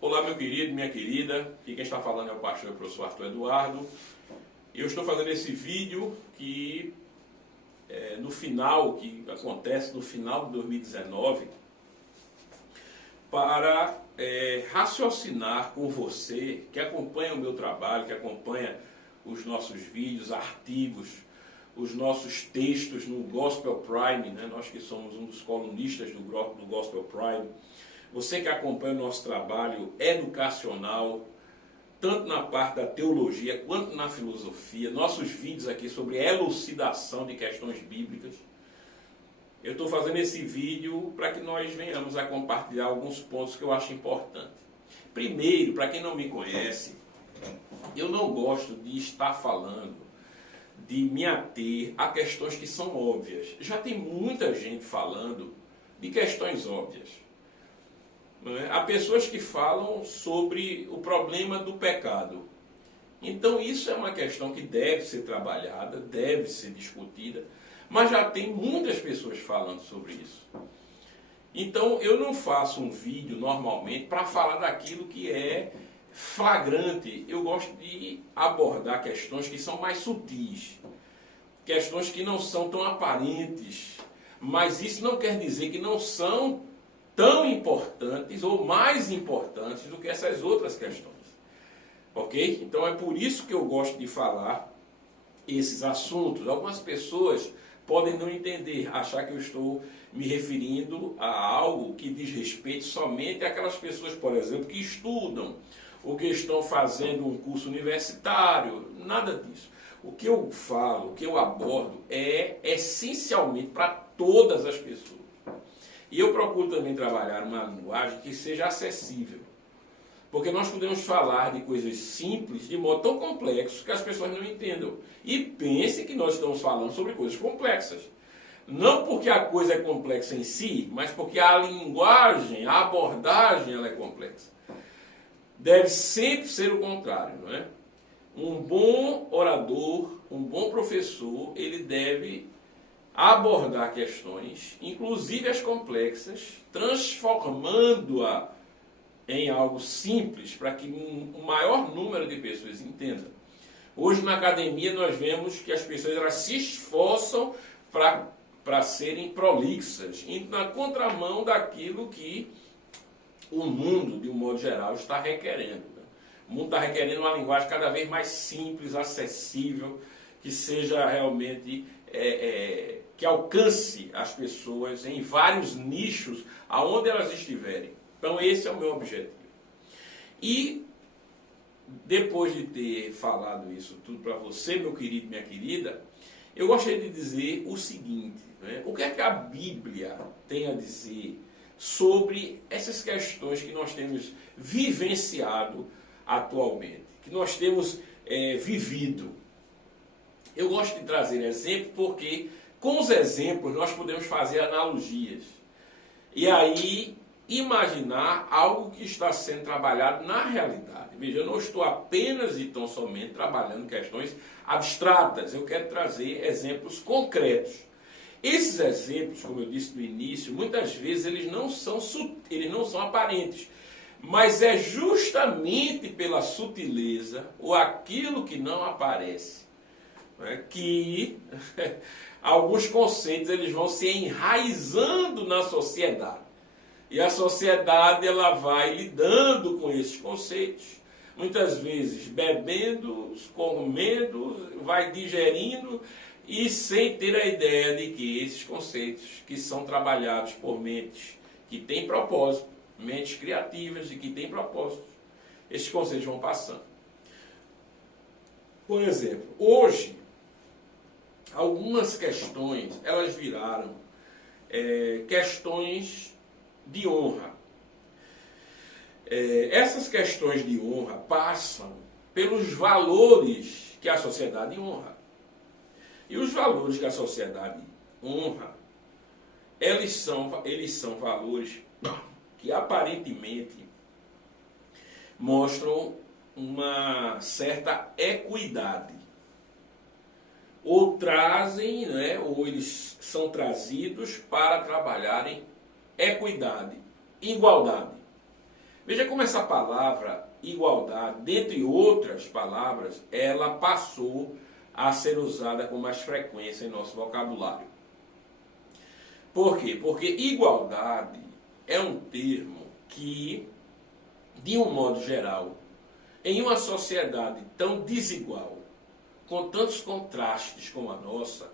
Olá, meu querido, minha querida. Aqui quem está falando é o pastor e professor Arthur Eduardo. Eu estou fazendo esse vídeo que acontece no final de 2019, para raciocinar com você que acompanha o meu trabalho, que acompanha os nossos vídeos, artigos, os nossos textos no Gospel Prime, né? Nós que somos um dos colunistas do Gospel Prime. Você que acompanha o nosso trabalho educacional, tanto na parte da teologia quanto na filosofia, nossos vídeos aqui sobre elucidação de questões bíblicas. Eu estou fazendo esse vídeo para que nós venhamos a compartilhar alguns pontos que eu acho importantes. Primeiro, para quem não me conhece, eu não gosto de estar falando, de me ater a questões que são óbvias. Já tem muita gente falando de questões óbvias. Há pessoas que falam sobre o problema do pecado. Então isso é uma questão que deve ser trabalhada, deve ser discutida, mas já tem muitas pessoas falando sobre isso. Então eu não faço um vídeo normalmente para falar daquilo que é flagrante. Eu gosto de abordar questões que são mais sutis, questões que não são tão aparentes, mas isso não quer dizer que não são tão importantes ou mais importantes do que essas outras questões. Ok? Então é por isso que eu gosto de falar esses assuntos. Algumas pessoas podem não entender, achar que eu estou me referindo a algo que diz respeito somente àquelas pessoas, por exemplo, que estudam ou que estão fazendo um curso universitário. Nada disso. O que eu falo, o que eu abordo é essencialmente para todas as pessoas. E eu procuro também trabalhar uma linguagem que seja acessível. Porque nós podemos falar de coisas simples de modo tão complexo que as pessoas não entendam. E pensem que nós estamos falando sobre coisas complexas. Não porque a coisa é complexa em si, mas porque a linguagem, a abordagem, ela é complexa. Deve sempre ser o contrário, não é? Um bom orador, um bom professor, ele deve abordar questões, inclusive as complexas, transformando-a em algo simples, para que o maior número de pessoas entendam. Hoje na academia nós vemos que as pessoas elas se esforçam para serem prolixas, indo na contramão daquilo que o mundo, de um modo geral, está requerendo. O mundo está requerendo uma linguagem cada vez mais simples, acessível, que seja realmente que alcance as pessoas em vários nichos, aonde elas estiverem. Então esse é o meu objetivo. E depois de ter falado isso tudo para você, meu querido e minha querida, eu gostaria de dizer o seguinte, né? O que é que a Bíblia tem a dizer sobre essas questões que nós temos vivenciado atualmente, que nós temos vivido. Eu gosto de trazer exemplo porque com os exemplos nós podemos fazer analogias. E aí imaginar algo que está sendo trabalhado na realidade. Veja, eu não estou apenas e tão somente trabalhando questões abstratas. Eu quero trazer exemplos concretos. Esses exemplos, como eu disse no início, muitas vezes eles não são aparentes. Mas é justamente pela sutileza ou aquilo que não aparece, que alguns conceitos eles vão se enraizando na sociedade. E a sociedade ela vai lidando com esses conceitos, muitas vezes bebendo, comendo, vai digerindo e sem ter a ideia de que esses conceitos que são trabalhados por mentes que têm propósito, mentes criativas e que têm propósitos, esses conceitos vão passando. Por exemplo, hoje, algumas questões, elas viraram questões de honra. Essas questões de honra passam pelos valores que a sociedade honra. E os valores que a sociedade honra, eles são valores que aparentemente mostram uma certa equidade. Ou trazem, ou eles são trazidos para trabalharem equidade, igualdade. Veja como essa palavra igualdade, dentre outras palavras, ela passou a ser usada com mais frequência em nosso vocabulário. Por quê? Porque igualdade é um termo que, de um modo geral, em uma sociedade tão desigual, com tantos contrastes como a nossa,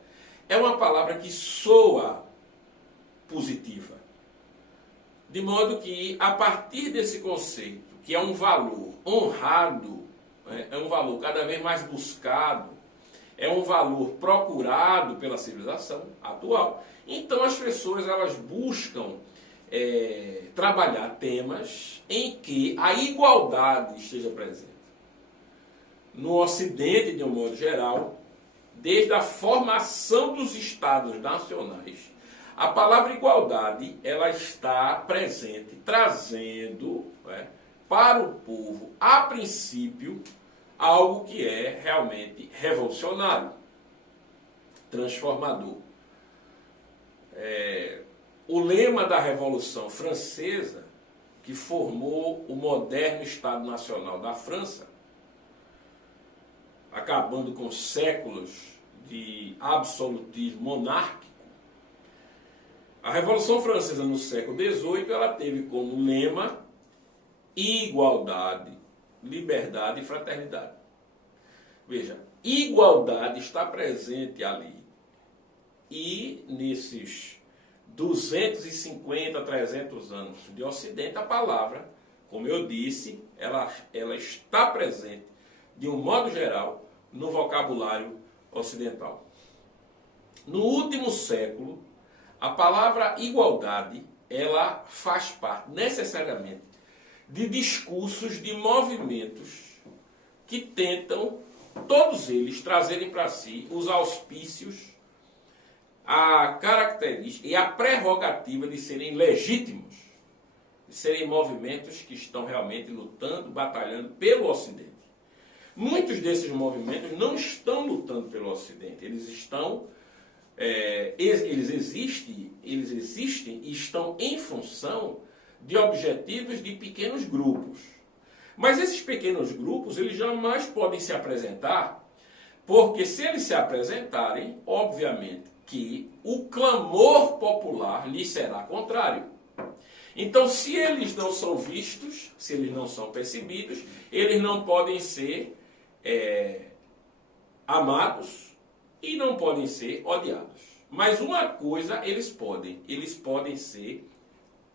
é uma palavra que soa positiva. De modo que, a partir desse conceito, que é um valor honrado, né, é um valor cada vez mais buscado, é um valor procurado pela civilização atual, então as pessoas elas buscam trabalhar temas em que a igualdade esteja presente. No Ocidente, de um modo geral, desde a formação dos Estados nacionais, a palavra igualdade ela está presente, trazendo, né, para o povo, a princípio, algo que é realmente revolucionário, transformador. O lema da Revolução Francesa, que formou o moderno Estado Nacional da França, acabando com séculos de absolutismo monárquico, a Revolução Francesa no século XVIII ela teve como lema igualdade, liberdade e fraternidade. Veja, igualdade está presente ali. E nesses 250, 300 anos de Ocidente, a palavra, como eu disse, ela está presente, de um modo geral, no vocabulário ocidental. No último século, a palavra igualdade, ela faz parte, necessariamente, de discursos, de movimentos que tentam, todos eles, trazerem para si os auspícios, a característica e a prerrogativa de serem legítimos, de serem movimentos que estão realmente lutando, batalhando pelo Ocidente. Muitos desses movimentos não estão lutando pelo Ocidente, eles estão, eles existem e estão em função de objetivos de pequenos grupos. Mas esses pequenos grupos, eles jamais podem se apresentar, porque se eles se apresentarem, obviamente, que o clamor popular lhe será contrário. Então, se eles não são vistos, se eles não são percebidos, eles não podem ser amados e não podem ser odiados. Mas uma coisa eles podem ser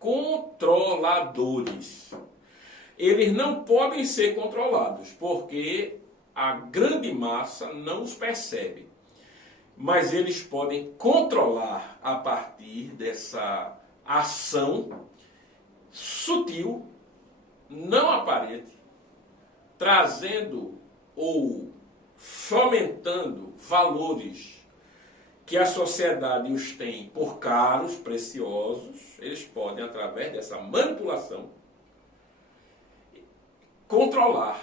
controladores. Eles não podem ser controlados, porque a grande massa não os percebe. Mas eles podem controlar a partir dessa ação sutil, não aparente, trazendo ou fomentando valores que a sociedade os tem por caros, preciosos. Eles podem, através dessa manipulação, controlar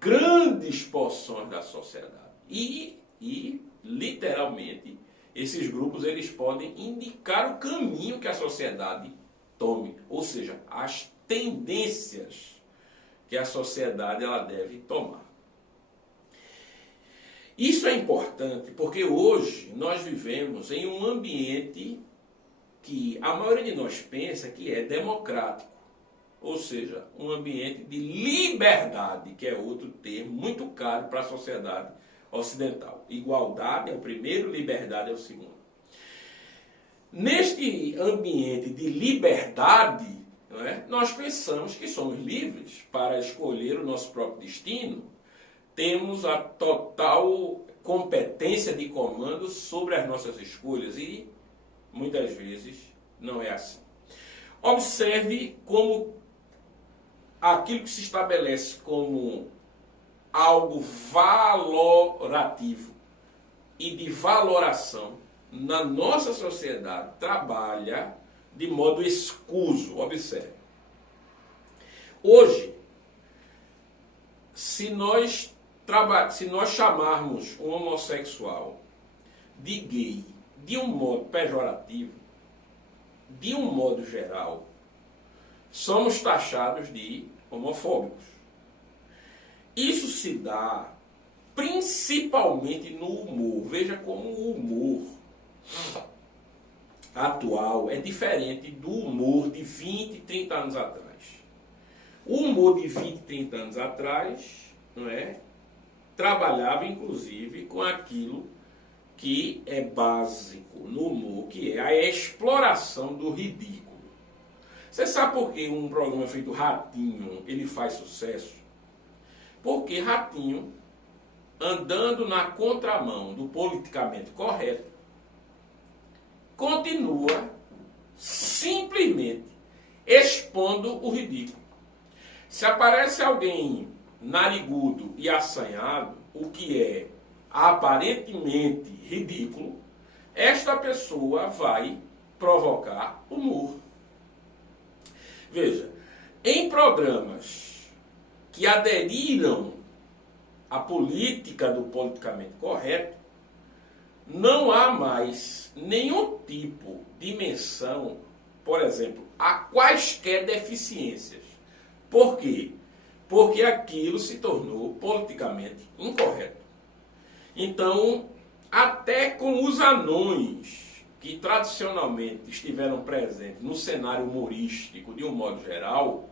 grandes porções da sociedade. E literalmente, esses grupos eles podem indicar o caminho que a sociedade tome, ou seja, as tendências que a sociedade ela deve tomar. Isso é importante porque hoje nós vivemos em um ambiente que a maioria de nós pensa que é democrático, ou seja, um ambiente de liberdade, que é outro termo muito caro para a sociedade ocidental. Igualdade é o primeiro, liberdade é o segundo. Neste ambiente de liberdade, não é, nós pensamos que somos livres para escolher o nosso próprio destino, temos a total competência de comando sobre as nossas escolhas e muitas vezes não é assim. Observe como aquilo que se estabelece como algo valorativo e de valoração na nossa sociedade trabalha de modo escuso. Observe. Hoje, se nós chamarmos um homossexual de gay de um modo pejorativo, de um modo geral, somos taxados de homofóbicos. Isso se dá principalmente no humor. Veja como o humor atual é diferente do humor de 20, 30 anos atrás. O humor de 20, 30 anos atrás, não é, trabalhava inclusive com aquilo que é básico no humor, que é a exploração do ridículo. Você sabe por que um programa feito Ratinho ele faz sucesso? Porque Ratinho, andando na contramão do politicamente correto, continua simplesmente expondo o ridículo. Se aparece alguém narigudo e assanhado, o que é aparentemente ridículo, esta pessoa vai provocar humor. Veja, em programas que aderiram à política do politicamente correto, não há mais nenhum tipo de menção, por exemplo, a quaisquer deficiências. Por quê? Porque aquilo se tornou politicamente incorreto. Então, até com os anões que tradicionalmente estiveram presentes no cenário humorístico de um modo geral,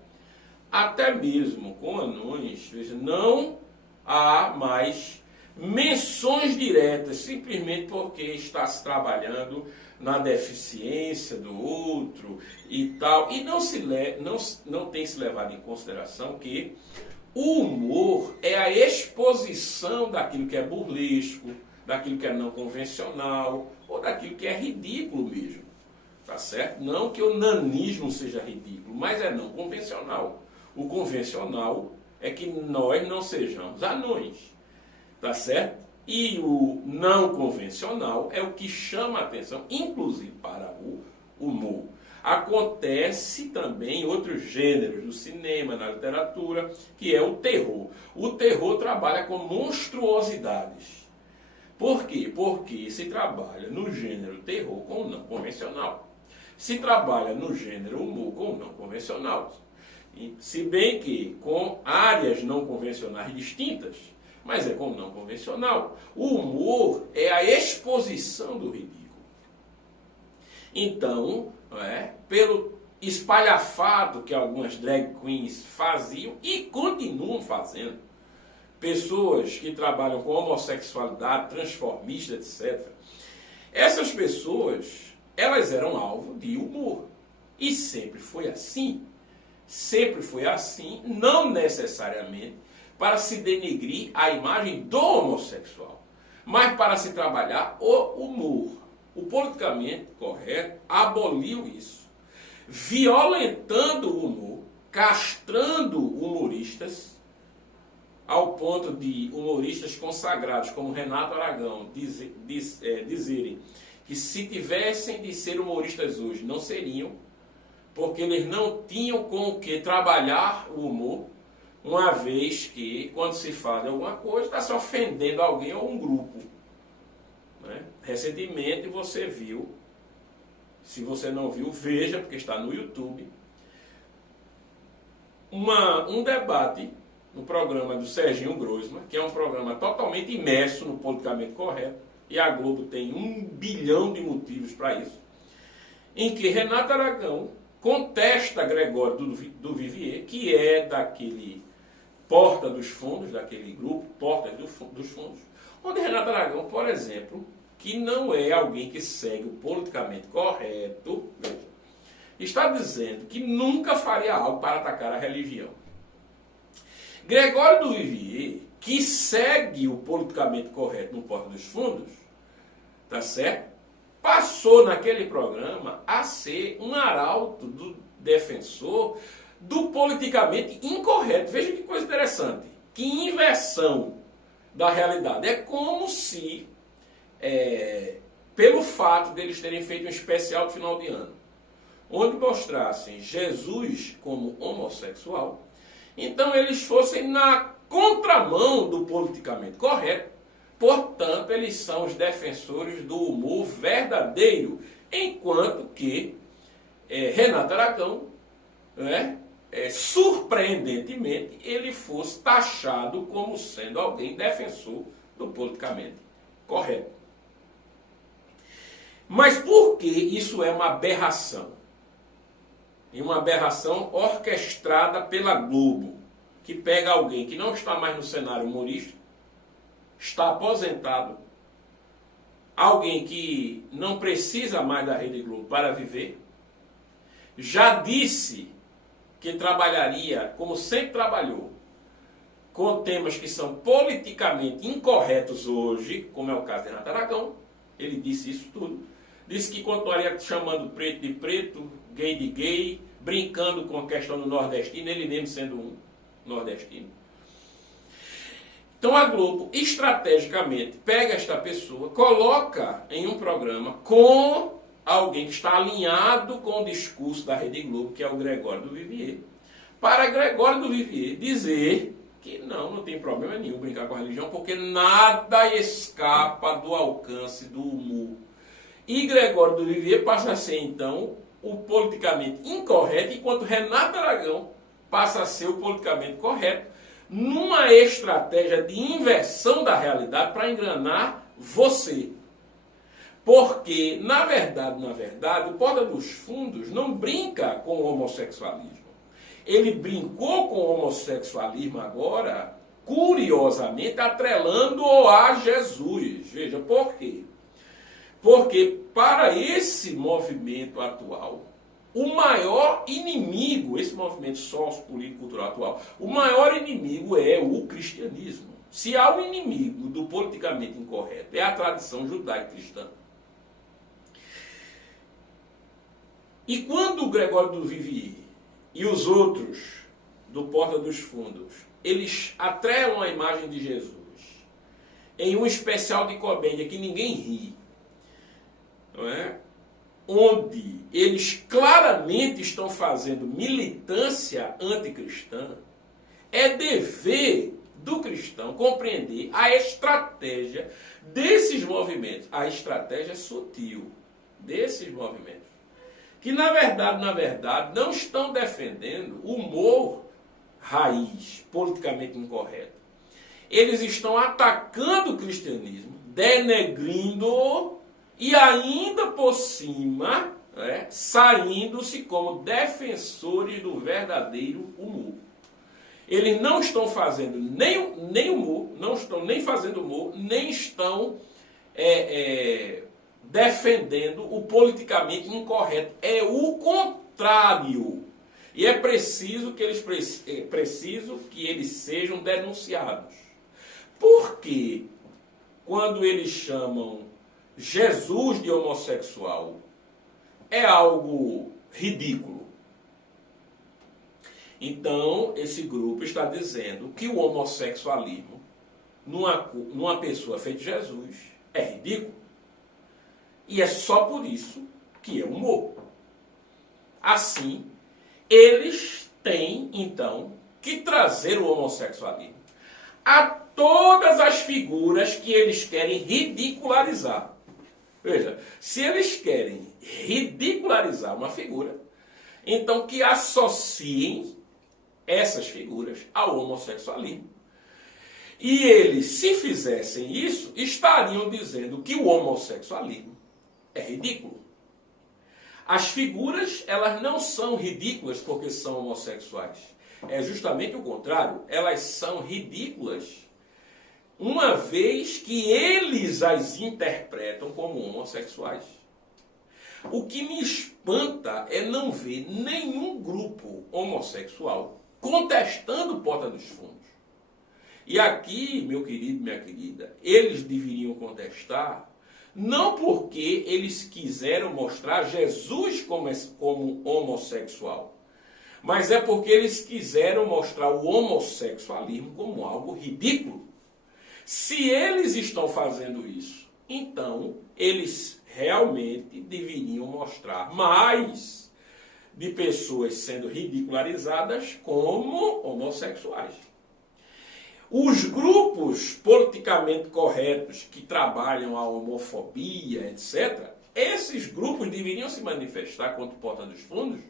até mesmo com anões, veja, não há mais menções diretas, simplesmente porque está se trabalhando na deficiência do outro e tal. E não tem se levado em consideração que o humor é a exposição daquilo que é burlesco, daquilo que é não convencional, ou daquilo que é ridículo mesmo. Tá certo? Não que o nanismo seja ridículo, mas é não convencional. O convencional é que nós não sejamos anões. Tá certo? E o não convencional é o que chama a atenção, inclusive para o humor. Acontece também em outros gêneros, no cinema, na literatura, que é o terror. O terror trabalha com monstruosidades. Por quê? Porque se trabalha no gênero terror com o não convencional. Se trabalha no gênero humor com o não convencional. Se bem que com áreas não convencionais distintas, mas é com o não convencional. O humor é a exposição do ridículo. Então, pelo espalhafato que algumas drag queens faziam e continuam fazendo, pessoas que trabalham com homossexualidade, transformista, etc. Essas pessoas, elas eram alvo de humor. E sempre foi assim. Sempre foi assim, não necessariamente para se denegrir a imagem do homossexual, mas para se trabalhar o humor. O politicamente correto aboliu isso, violentando o humor, castrando humoristas, ao ponto de humoristas consagrados como Renato Aragão dizerem que se tivessem de ser humoristas hoje, não seriam, porque eles não tinham com o que trabalhar o humor, uma vez que, quando se fala alguma coisa, está se ofendendo alguém ou um grupo. Né? Recentemente você viu, se você não viu, veja, porque está no YouTube, um debate no programa do Serginho Groisman, que é um programa totalmente imerso no politicamente correto, e a Globo tem 1 bilhão de motivos para isso, em que Renato Aragão contesta Gregório do Vivier, que é daquele Porta dos Fundos, daquele grupo Porta dos Fundos, onde Renato Aragão, por exemplo, que não é alguém que segue o politicamente correto, veja, está dizendo que nunca faria algo para atacar a religião. Gregório do Vivier, que segue o politicamente correto no Porta dos Fundos, tá certo? Passou naquele programa a ser um arauto do defensor do politicamente incorreto. Veja que coisa interessante, que inversão da realidade. É como se, pelo fato deles terem feito um especial de final de ano, onde mostrassem Jesus como homossexual, então eles fossem na contramão do politicamente correto. Portanto, eles são os defensores do humor verdadeiro, enquanto que Renato Aragão né, surpreendentemente, ele fosse taxado como sendo alguém defensor do politicamente correto. Mas por que isso é uma aberração? E uma aberração orquestrada pela Globo, que pega alguém que não está mais no cenário humorístico, está aposentado, alguém que não precisa mais da Rede Globo para viver, já disse que trabalharia, como sempre trabalhou, com temas que são politicamente incorretos hoje, como é o caso de Renato Aragão. Ele disse isso tudo. Disse que continuaria chamando preto de preto, gay de gay, brincando com a questão do nordestino, ele mesmo sendo um nordestino. Então a Globo, estrategicamente, pega esta pessoa, coloca em um programa com alguém que está alinhado com o discurso da Rede Globo, que é o Gregório do Vivier, para Gregório do Vivier dizer que não tem problema nenhum brincar com a religião, porque nada escapa do alcance do humor. E Gregório do Vivier passa a ser, então, o politicamente incorreto, enquanto Renato Aragão passa a ser o politicamente correto, numa estratégia de inversão da realidade para enganar você. Porque, na verdade, o Porta dos Fundos não brinca com o homossexualismo. Ele brincou com o homossexualismo agora, curiosamente, atrelando-o a Jesus. Veja, por quê? Porque, para esse movimento atual, o maior inimigo, esse movimento sociopolítico-cultural atual, o maior inimigo é o cristianismo. Se há um inimigo do politicamente incorreto, é a tradição judaico-cristã. E quando o Gregório do Vivier e os outros do Porta dos Fundos, eles atrelam a imagem de Jesus em um especial de comédia que ninguém ri, não é? Onde eles claramente estão fazendo militância anticristã, é dever do cristão compreender a estratégia desses movimentos, a estratégia sutil desses movimentos, que na verdade, não estão defendendo o humor raiz, politicamente incorreto. Eles estão atacando o cristianismo, denegrindo-o e ainda por cima, saindo-se como defensores do verdadeiro humor. Eles não estão fazendo nem humor, não estão nem fazendo humor, nem estão defendendo o politicamente incorreto. É o contrário. E é preciso que eles sejam denunciados. Por quê? Quando eles chamam Jesus de homossexual, é algo ridículo. Então, esse grupo está dizendo que o homossexualismo, numa pessoa feita Jesus, é ridículo. E é só por isso que é humor. Assim, eles têm, então, que trazer o homossexualismo a todas as figuras que eles querem ridicularizar. Veja, se eles querem ridicularizar uma figura, então que associem essas figuras ao homossexualismo. E eles, se fizessem isso, estariam dizendo que o homossexualismo é ridículo. As figuras, elas não são ridículas porque são homossexuais. É justamente o contrário. Elas são ridículas uma vez que eles as interpretam como homossexuais. O que me espanta é não ver nenhum grupo homossexual contestando Porta dos Fundos. E aqui, meu querido, minha querida, eles deveriam contestar não porque eles quiseram mostrar Jesus como homossexual, mas é porque eles quiseram mostrar o homossexualismo como algo ridículo. Se eles estão fazendo isso, então eles realmente deveriam mostrar mais de pessoas sendo ridicularizadas como homossexuais. Os grupos politicamente corretos que trabalham a homofobia, etc., esses grupos deveriam se manifestar contra o Porta dos Fundos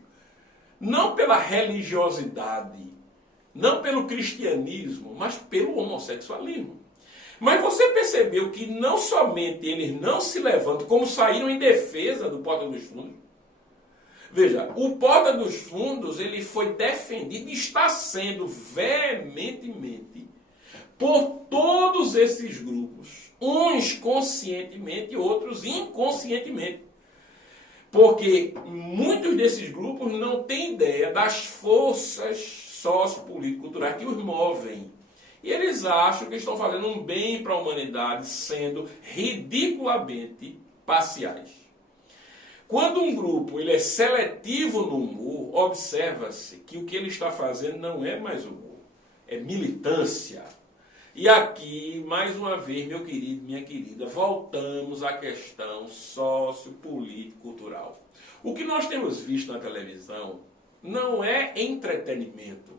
não pela religiosidade, não pelo cristianismo, mas pelo homossexualismo. Mas você percebeu que não somente eles não se levantam, como saíram em defesa do Porta dos Fundos. Veja, o Porta dos Fundos ele foi defendido e está sendo veementemente por todos esses grupos, uns conscientemente e outros inconscientemente. Porque muitos desses grupos não têm ideia das forças sociopolítico-culturais que os movem. E eles acham que estão fazendo um bem para a humanidade, sendo ridiculamente parciais. Quando um grupo ele é seletivo no humor, observa-se que o que ele está fazendo não é mais humor, é militância. E aqui, mais uma vez, meu querido, minha querida, voltamos à questão sociopolítico-cultural. O que nós temos visto na televisão não é entretenimento.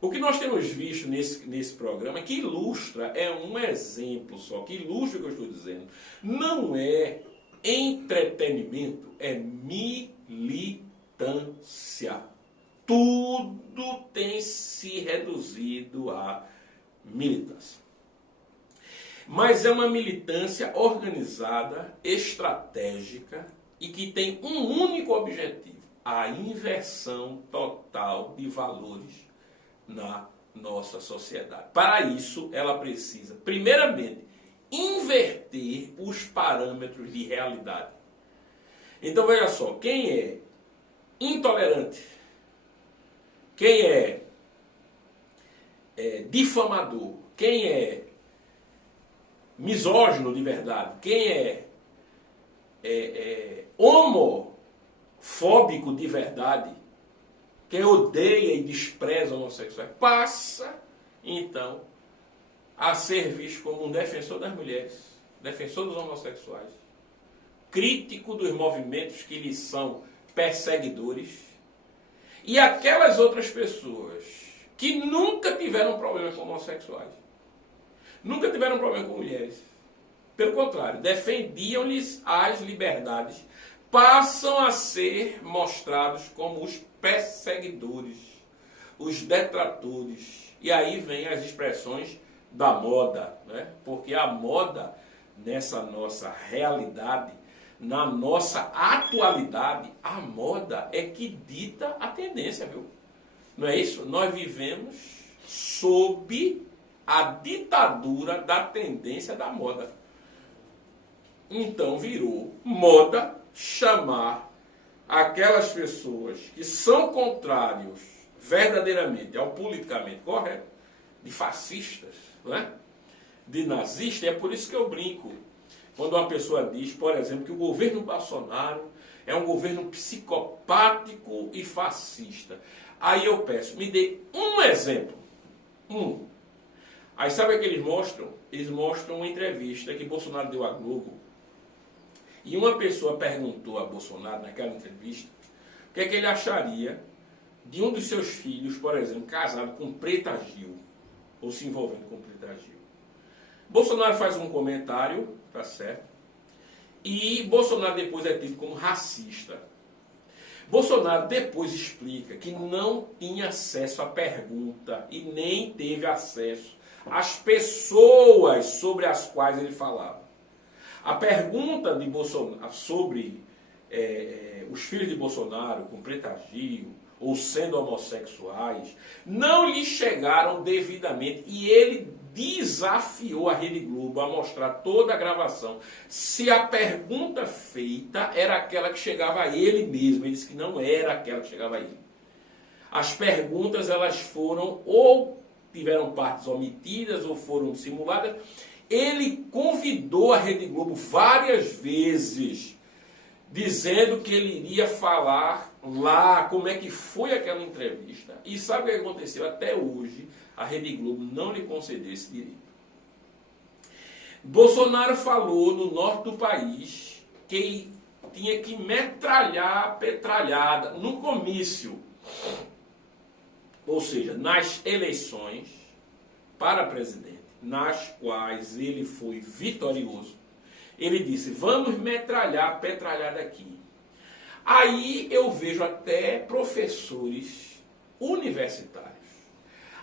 O que nós temos visto nesse programa, que ilustra, é um exemplo só, que ilustra o que eu estou dizendo, não é entretenimento, é militância. Tudo tem se reduzido a militância. Mas é uma militância organizada, estratégica e que tem um único objetivo: a inversão total de valores na nossa sociedade. Para isso, ela precisa, primeiramente, inverter os parâmetros de realidade. Então, veja só, quem é intolerante, quem é difamador, quem é misógino de verdade, quem é homofóbico de verdade, quem odeia e despreza homossexuais, passa, então, a ser visto como um defensor das mulheres, defensor dos homossexuais, crítico dos movimentos que lhes são perseguidores, e aquelas outras pessoas que nunca tiveram problema com homossexuais, nunca tiveram problema com mulheres, pelo contrário, defendiam-lhes as liberdades, passam a ser mostrados como os perseguidores, os detratores. E aí vem as expressões da moda, né? Porque a moda, nessa nossa realidade, na nossa atualidade, a moda é que dita a tendência, viu? Não é isso? Nós vivemos sob a ditadura da tendência da moda. Então virou moda chamar aquelas pessoas que são contrários verdadeiramente ao politicamente correto, de fascistas, não é? De nazistas. E é por isso que eu brinco quando uma pessoa diz, por exemplo, que o governo Bolsonaro é um governo psicopático e fascista. Aí eu peço, me dê um exemplo. Aí sabe o que eles mostram? Eles mostram uma entrevista que Bolsonaro deu à Globo. E uma pessoa perguntou a Bolsonaro naquela entrevista o que é que ele acharia de um dos seus filhos, por exemplo, casado com Preta Gil, ou se envolvendo com Preta Gil. Bolsonaro faz um comentário, tá certo? E Bolsonaro depois é tido como racista. Bolsonaro depois explica que não tinha acesso à pergunta e nem teve acesso às pessoas sobre as quais ele falava. A pergunta de Bolsonaro sobre os filhos de Bolsonaro com Preta Gil ou sendo homossexuais não lhe chegaram devidamente e ele desafiou a Rede Globo a mostrar toda a gravação se a pergunta feita era aquela que chegava a ele mesmo. Ele disse que não era aquela que chegava a ele. As perguntas elas foram ou tiveram partes omitidas ou foram simuladas. Ele convidou a Rede Globo várias vezes, dizendo que ele iria falar lá como é que foi aquela entrevista. E sabe o que aconteceu? Até hoje, a Rede Globo não lhe concedeu esse direito. Bolsonaro falou no norte do país que tinha que metralhar a petralhada no comício. Ou seja, nas eleições para presidente, nas quais ele foi vitorioso, ele disse, vamos metralhar a petralhada aqui. Aí eu vejo até professores universitários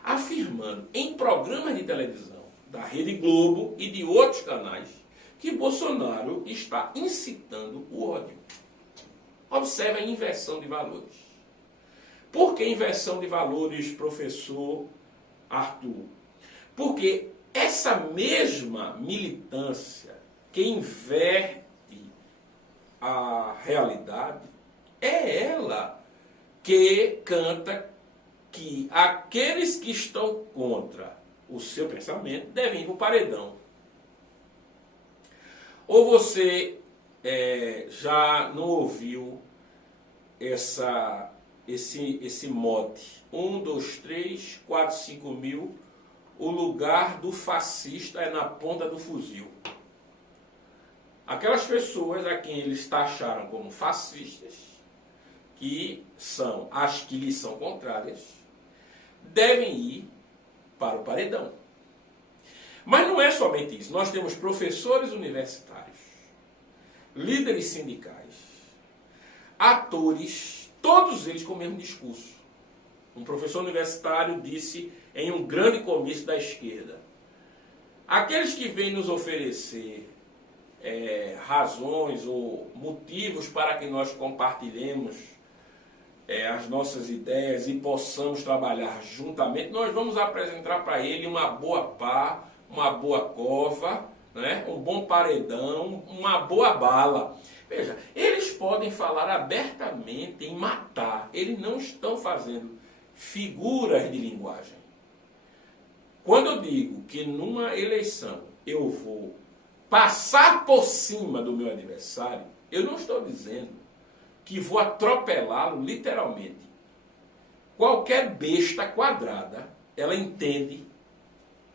afirmando em programas de televisão da Rede Globo e de outros canais que Bolsonaro está incitando o ódio. Observe a inversão de valores. Por que inversão de valores, professor Arthur? Porque essa mesma militância que inverte a realidade é ela que canta que aqueles que estão contra o seu pensamento devem ir para o paredão. Ou você já não ouviu esse mote? 1, 2, 3, 4, 5 mil, o lugar do fascista é na ponta do fuzil. Aquelas pessoas a quem eles taxaram como fascistas, que são as que lhes são contrárias, devem ir para o paredão. Mas não é somente isso. Nós temos professores universitários, líderes sindicais, atores, todos eles com o mesmo discurso. Um professor universitário disse em um grande comício da esquerda: aqueles que vêm nos oferecer razões ou motivos para que nós compartilhemos as nossas ideias e possamos trabalhar juntamente, nós vamos apresentar para ele uma boa pá, uma boa cova, né? Um bom paredão, uma boa bala. Veja, eles podem falar abertamente em matar, eles não estão fazendo figuras de linguagem. Quando eu digo que numa eleição eu vou passar por cima do meu adversário, eu não estou dizendo que vou atropelá-lo literalmente. Qualquer besta quadrada, ela entende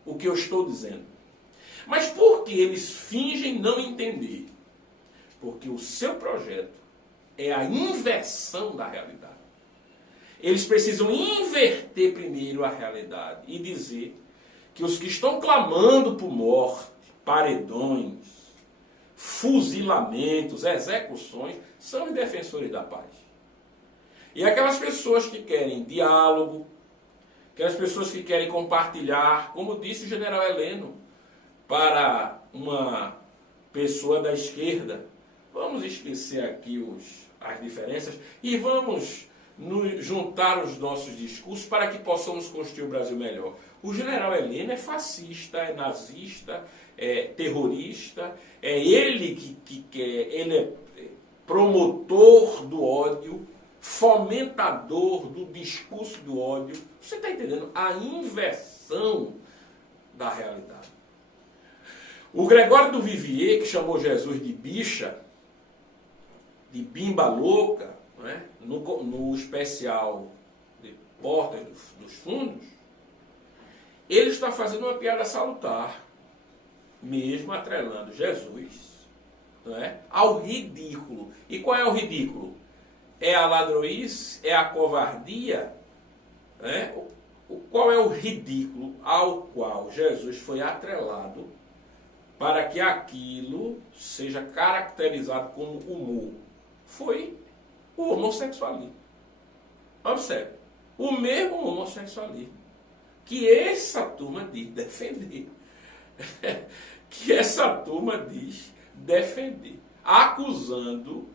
o que eu estou dizendo. Mas por que eles fingem não entender? Porque o seu projeto é a inversão da realidade. Eles precisam inverter primeiro a realidade e dizer que os que estão clamando por morte, paredões, fuzilamentos, execuções, são os defensores da paz. E aquelas pessoas que querem diálogo, aquelas pessoas que querem compartilhar, como disse o general Heleno, para uma pessoa da esquerda, vamos esquecer aqui as diferenças e vamos juntar os nossos discursos para que possamos construir o Brasil melhor. O general Heleno é fascista, é nazista, é terrorista, é ele que quer, ele é promotor do ódio, fomentador do discurso do ódio. Você está entendendo? A inversão da realidade. O Gregório do Vivier, que chamou Jesus de bicha, de bimba louca, né? no especial de Portas dos Fundos, ele está fazendo uma piada salutar, mesmo atrelando Jesus, né, ao ridículo. E qual é o ridículo? É a ladroice? É a covardia? Né? Qual é o ridículo ao qual Jesus foi atrelado para que aquilo seja caracterizado como humor? Foi o homossexualismo. Observe, o mesmo homossexualismo que essa turma diz defender. Que essa turma diz defender. Acusando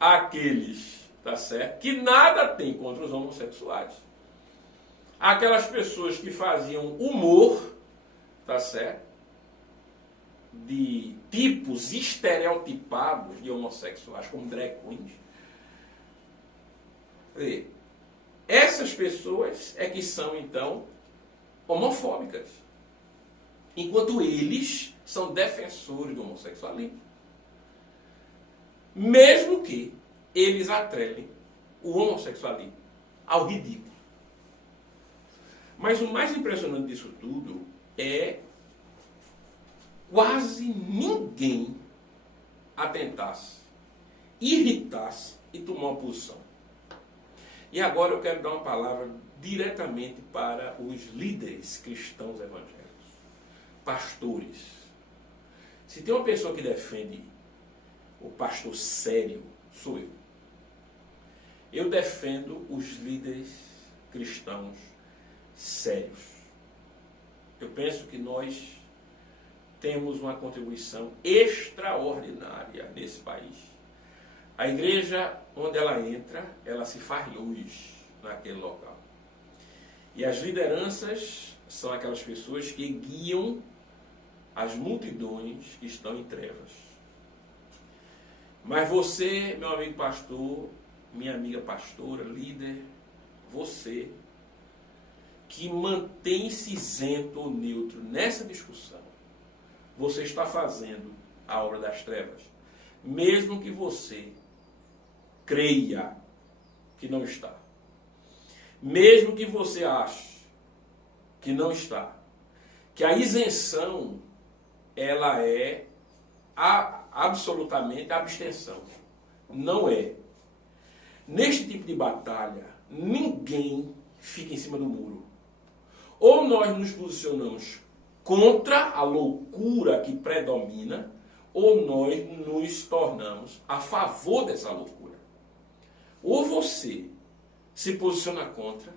aqueles, tá certo, que nada tem contra os homossexuais. Aquelas pessoas que faziam humor, tá certo, de tipos estereotipados de homossexuais, como drag queens. Essas pessoas é que são, então, homofóbicas. Enquanto eles são defensores do homossexualismo. Mesmo que eles atrelem o homossexualismo ao ridículo. Mas o mais impressionante disso tudo é quase ninguém atentasse, irritasse e tomar uma posição. E agora eu quero dar uma palavra diretamente para os líderes cristãos evangélicos, pastores. Se tem uma pessoa que defende o pastor sério, sou eu. Eu defendo os líderes cristãos sérios. Eu penso que nós temos uma contribuição extraordinária nesse país. A igreja, onde ela entra, ela se faz luz naquele local. E as lideranças são aquelas pessoas que guiam as multidões que estão em trevas. Mas você, meu amigo pastor, minha amiga pastora, líder, você que mantém-se isento ou neutro nessa discussão, você está fazendo a obra das trevas, mesmo que você creia que não está. Mesmo que você ache que não está. Que a isenção, ela é absolutamente a abstenção. Não é. Neste tipo de batalha, ninguém fica em cima do muro. Ou nós nos posicionamos contra a loucura que predomina, ou nós nos tornamos a favor dessa loucura. Ou você se posiciona contra,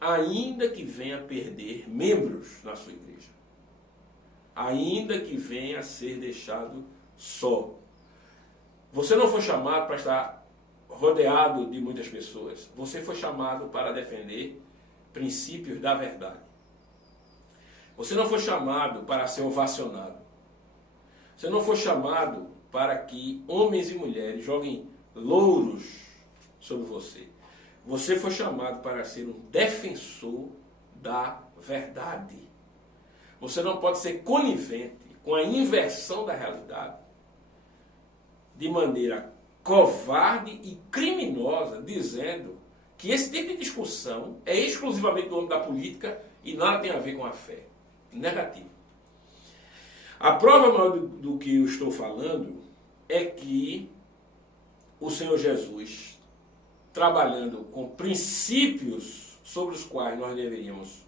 ainda que venha perder membros na sua igreja, ainda que venha a ser deixado só. Você não foi chamado para estar rodeado de muitas pessoas. Você foi chamado para defender princípios da verdade. Você não foi chamado para ser ovacionado. Você não foi chamado para que homens e mulheres joguem louros sobre você. Você foi chamado para ser um defensor da verdade. Você não pode ser conivente com a inversão da realidade de maneira covarde e criminosa, dizendo que esse tipo de discussão é exclusivamente do âmbito da política e nada tem a ver com a fé. Negativo. A prova maior do que eu estou falando é que o Senhor Jesus, trabalhando com princípios sobre os quais nós deveríamos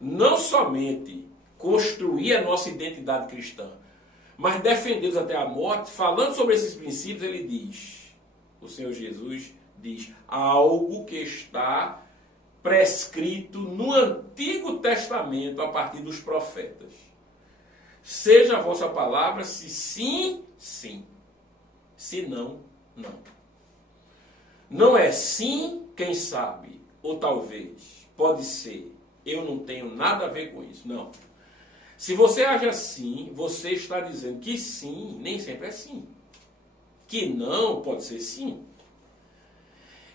não somente construir a nossa identidade cristã, mas defendê-los até a morte, falando sobre esses princípios, ele diz, o Senhor Jesus diz, algo que está prescrito no Antigo Testamento a partir dos profetas. Seja a vossa palavra, se sim, sim. Se não, não. Não é sim, quem sabe, ou talvez, pode ser, eu não tenho nada a ver com isso. Não. Se você age assim, você está dizendo que sim, nem sempre é sim. Que não, pode ser sim.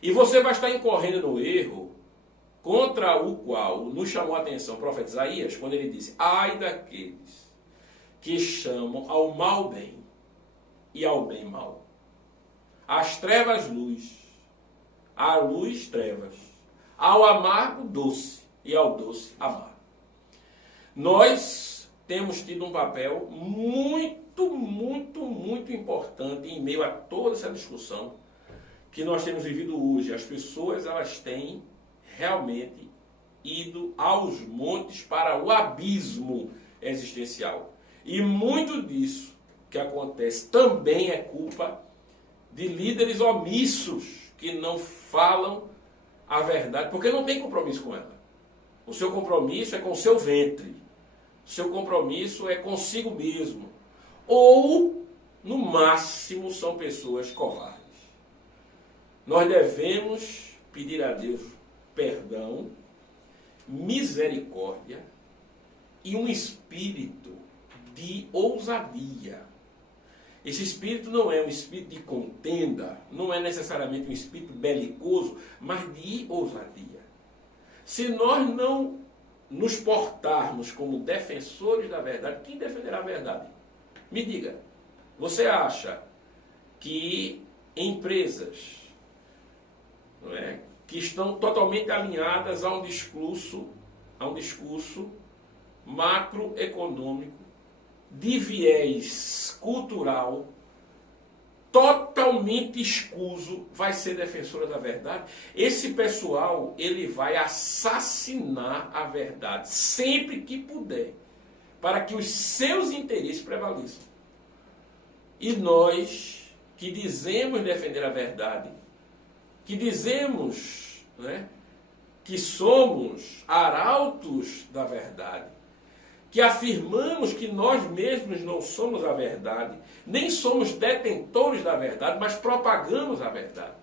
E você vai estar incorrendo no erro contra o qual nos chamou a atenção o profeta Isaías, quando ele disse, ai daqueles que chamam ao mal bem e ao bem mal. Às trevas luz, à luz trevas, ao amargo doce e ao doce amargo. Nós temos tido um papel muito importante em meio a toda essa discussão que nós temos vivido hoje. As pessoas, elas têm realmente ido aos montes para o abismo existencial. E muito disso que acontece também é culpa de líderes omissos que não falam a verdade, porque não tem compromisso com ela. O seu compromisso é com o seu ventre. O seu compromisso é consigo mesmo. Ou, no máximo, são pessoas covardes. Nós devemos pedir a Deus perdão, misericórdia e um espírito de ousadia. Esse espírito não é um espírito de contenda, não é necessariamente um espírito belicoso, mas de ousadia. Se nós não nos portarmos como defensores da verdade, quem defenderá a verdade? Me diga, você acha que empresas, não é, que estão totalmente alinhadas a um discurso macroeconômico, de viés cultural, totalmente escuso, vai ser defensora da verdade? Esse pessoal, ele vai assassinar a verdade, sempre que puder, para que os seus interesses prevaleçam. E nós que dizemos defender a verdade, que dizemos, né, que somos arautos da verdade, que afirmamos que nós mesmos não somos a verdade, nem somos detentores da verdade, mas propagamos a verdade.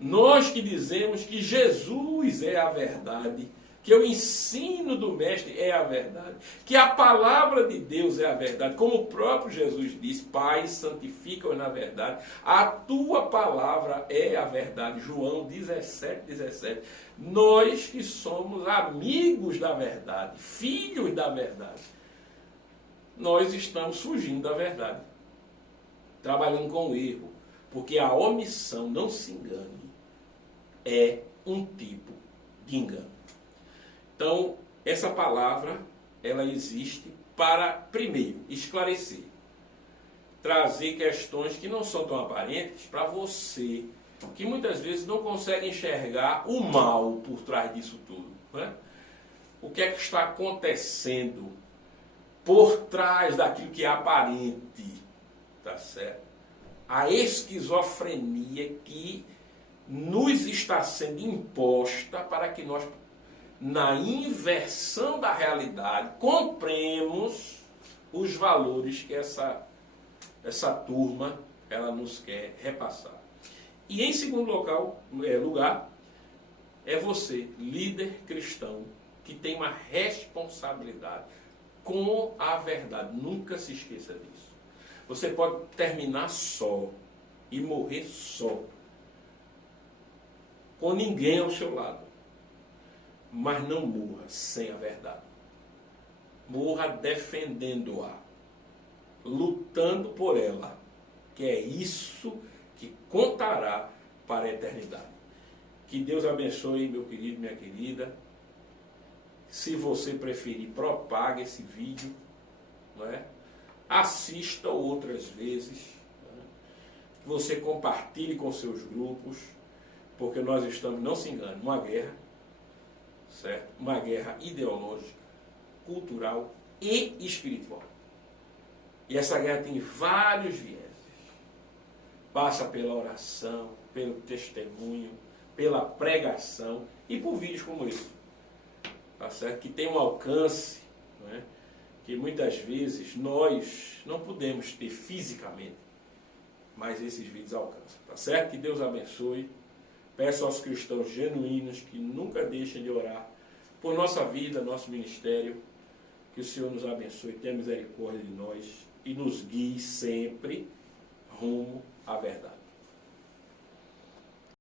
Nós que dizemos que Jesus é a verdade, que o ensino do Mestre é a verdade, que a palavra de Deus é a verdade, como o próprio Jesus diz: Pai, santifica-os na verdade, a tua palavra é a verdade. João 17:17. Nós que somos amigos da verdade, filhos da verdade, nós estamos fugindo da verdade, trabalhando com o erro, porque a omissão, não se engane, é um tipo de engano. Então, essa palavra, ela existe para, primeiro, esclarecer, trazer questões que não são tão aparentes para você, que muitas vezes não consegue enxergar o mal por trás disso tudo, né? O que é que está acontecendo por trás daquilo que é aparente, tá certo? A esquizofrenia que nos está sendo imposta para que nós, na inversão da realidade, compremos os valores que essa turma ela nos quer repassar. E em segundo lugar, é você, líder cristão, que tem uma responsabilidade com a verdade. Nunca se esqueça disso. Você pode terminar só e morrer só, com ninguém ao seu lado, mas não morra sem a verdade. Morra defendendo-a, lutando por ela, que é isso que contará para a eternidade. Que Deus abençoe, meu querido, minha querida. Se você preferir, propague esse vídeo, não é? Assista outras vezes, não é? Você compartilhe com seus grupos, porque nós estamos, não se engane, numa guerra, certo? Uma guerra ideológica, cultural e espiritual. E essa guerra tem vários vieses. Passa pela oração, pelo testemunho, pela pregação e por vídeos como esse, tá certo? Que tem um alcance, não é? Que muitas vezes nós não podemos ter fisicamente, mas esses vídeos alcançam, tá certo? Que Deus abençoe. Peço aos cristãos genuínos que nunca deixem de orar por nossa vida, nosso ministério, que o Senhor nos abençoe, tenha misericórdia de nós e nos guie sempre rumo à verdade.